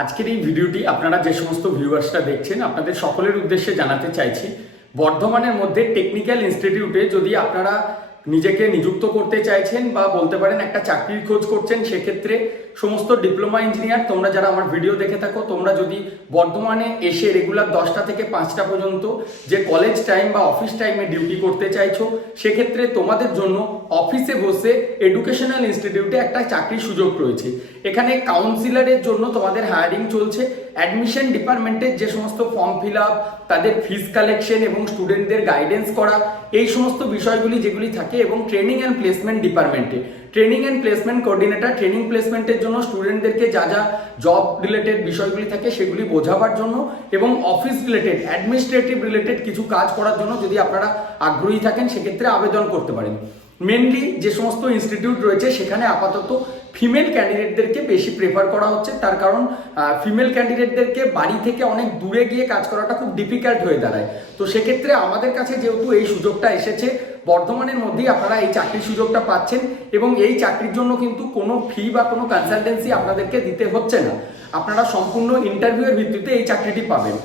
আজকের এই ভিডিওটি আপনারা যে সমস্ত ভিউয়ার্সরা দেখছেন আপনাদের সকলের উদ্দেশ্যে জানাতে চাইছি, বর্ধমানের মধ্যে টেকনিক্যাল ইনস্টিটিউটে যদি আপনারা নিজেকে নিযুক্ত করতে চাইছেন বা বলতে পারেন একটা চাকরির খোঁজ করছেন, সেক্ষেত্রে সমস্ত ডিপ্লোমা ইঞ্জিনিয়ার তোমরা যারা আমার ভিডিও দেখে থাকো, তোমরা যদি বর্ধমানে এসে রেগুলার 10টা থেকে 5টা পর্যন্ত যে কলেজ টাইম বা অফিস টাইমে ডিউটি করতে চাইছো, সেক্ষেত্রে তোমাদের জন্য অফিসে বসে এডুকেশনাল ইনস্টিটিউটে একটা চাকরির সুযোগ রয়েছে। এখানে কাউন্সিলরের জন্য তোমাদের হায়ারিং চলছে। অ্যাডমিশন ডিপার্টমেন্টের যে সমস্ত ফর্ম ফিল আপ, তাদের ফিস কালেকশন এবং স্টুডেন্টদের গাইডেন্স করা, এই সমস্ত বিষয়গুলি যেগুলি থাকে, এবং ট্রেনিং অ্যান্ড প্লেসমেন্ট ডিপার্টমেন্টে training and placement coordinator training প্লেসমেন্টের জন্য স্টুডেন্টদেরকে যা যা জব রিলেটেড বিষয়গুলি থাকে সেগুলি বোঝাবার জন্য, এবং অফিস রিলেটেড অ্যাডমিনিস্ট্রেটিভ রিলেটেড কিছু কাজ করার জন্য যদি আপনারা আগ্রহী থাকেন সেক্ষেত্রে আবেদন করতে পারেন। মেনলি যে সমস্ত ইনস্টিটিউট রয়েছে সেখানে আপাতত ফিমেল ক্যান্ডিডেটদেরকে বেশি প্রেফার করা হচ্ছে, তার কারণ ফিমেল ক্যান্ডিডেটদেরকে বাড়ি থেকে অনেক দূরে গিয়ে কাজ করাটা খুব ডিফিকাল্ট হয়ে দাঁড়ায়। তো সেক্ষেত্রে আমাদের কাছে যেহেতু এই সুযোগটা এসেছে, বর্ধমানের মধ্যেই আপনারা এই চাকরির সুযোগটা পাচ্ছেন, এবং এই চাকরির জন্য কিন্তু কোনো ফি বা কোনো কনসালটেন্সি আপনাদেরকে দিতে হচ্ছে না। আপনারা সম্পূর্ণ ইন্টারভিউয়ের ভিত্তিতে এই চাকরিটি পাবেন।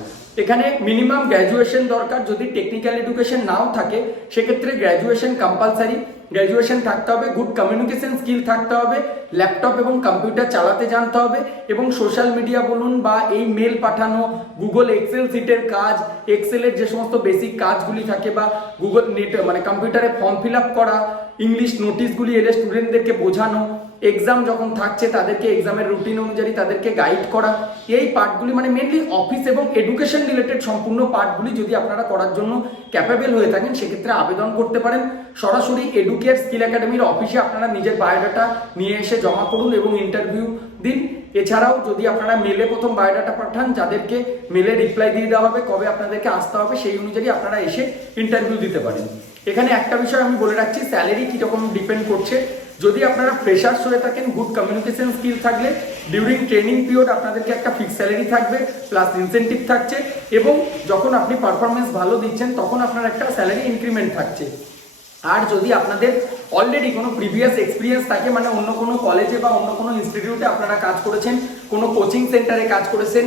এখানে মিনিমাম গ্র্যাজুয়েশন দরকার, যদি টেকনিক্যাল এডুকেশন নাও থাকে সেক্ষেত্রে গ্র্যাজুয়েশন কম্পালসারি। গ্র্যাজুয়েশন থাকতে হবে, গুড কমিউনিকেশন স্কিল থাকতে হবে, ল্যাপটপ এবং কম্পিউটার চালাতে জানতে হবে, এবং সোশ্যাল মিডিয়া বলুন বা এই মেল পাঠানো, গুগল এক্সেল সিটের কাজ, এক্সেলের যে সমস্ত বেসিক কাজগুলি থাকে, বা গুগল নেট মানে কম্পিউটারে ফর্ম ফিল আপ করা, ইংলিশ নোটিশগুলি এলে স্টুডেন্টদেরকে বোঝানো, এক্সাম যখন থাকছে তাদেরকে এক্সামের রুটিন অনুযায়ী তাদেরকে গাইড করা, এই পার্টগুলি মানে মেনলি অফিস এবং এডুকেশন রিলেটেড সম্পূর্ণ পার্টগুলি যদি আপনারা করার জন্য ক্যাপেবল হয়ে থাকেন সেক্ষেত্রে আবেদন করতে পারেন। সরাসরি এডুকেয়ার স্কিল একাডেমির অফিসে আপনারা নিজের বায়োডাটা নিয়ে এসে জমা করুন এবং ইন্টারভিউ দিন। এছাড়াও যদি আপনারা মেলে প্রথম বায়োডাটা পাঠান, যাদেরকে মেলে রিপ্লাই দিয়ে দেওয়া হবে কবে আপনাদেরকে আসতে হবে, সেই অনুযায়ী আপনারা এসে ইন্টারভিউ দিতে পারেন। এখানে একটা বিষয় আমি বলে রাখছি, স্যালারি কীরকম ডিপেন্ড করছে। যদি আপনারা ফ্রেশার্স হয়ে থাকেন, গুড কমিউনিকেশন স্কিল থাকলে ডিউরিং ট্রেনিং পিরিয়ড আপনাদেরকে একটা ফিক্স স্যালারি থাকবে, প্লাস ইনসেন্টিভ থাকছে, এবং যখন আপনি পারফরমেন্স ভালো দিচ্ছেন তখন আপনার একটা স্যালারি ইনক্রিমেন্ট থাকছে। আর যদি আপনাদের অলরেডি কোনো প্রিভিয়াস এক্সপিরিয়েন্স থাকে, মানে অন্য কোনো কলেজে বা অন্য কোনো ইনস্টিটিউটে আপনারা কাজ করেছেন, কোনো কোচিং সেন্টারে কাজ করেছেন,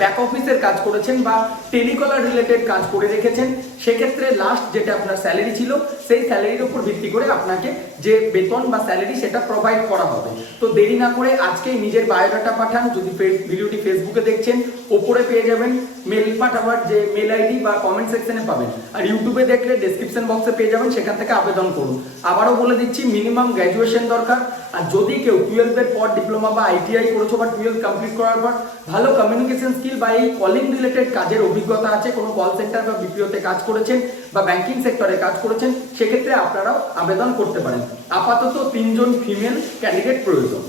ব্যাক অফিসের কাজ করেছেন, বা টেলিকলার রিলেটেড কাজ করে রেখেছেন, সেক্ষেত্রে লাস্ট যেটা আপনার স্যালারি ছিল সেই স্যালারির উপর ভিত্তি করে আপনাকে যে বেতন বা স্যালারি সেটা প্রোভাইড করা হবে। তো দেরি না করে আজকেই নিজের বায়োডাটা পাঠান। যদি ভিডিওটি ফেসবুকে দেখছেন, ওপরে পেয়ে যাবেন মেল পাঠাবার যে মেল আইডি বা কমেন্ট সেকশনে পাবেন, আর ইউটিউবে দেখলে ডেসক্রিপশন বক্সে পেয়ে যাবেন, সেখান থেকে আবেদন করুন। আবারও বলে দিচ্ছি, মিনিমাম গ্র্যাজুয়েশন দরকার। আর যদি কেউ 12-এর পর ডিপ্লোমা বা আইটিআই করেছো, বা 12 কমপ্লিট করার পর ভালো কমিউনিকেশন স্কিল বা এই কলিং রিলেটেড কাজের অভিজ্ঞতা আছে, কোনো কল সেন্টার বা বিপিওতে কাজ করেছেন বা ব্যাংকিং সেক্টরে কাজ করেছেন, সেক্ষেত্রে আপনারাও আবেদন করতে পারেন। আপাতত 3 জন ফিমেল ক্যান্ডিডেট প্রয়োজন।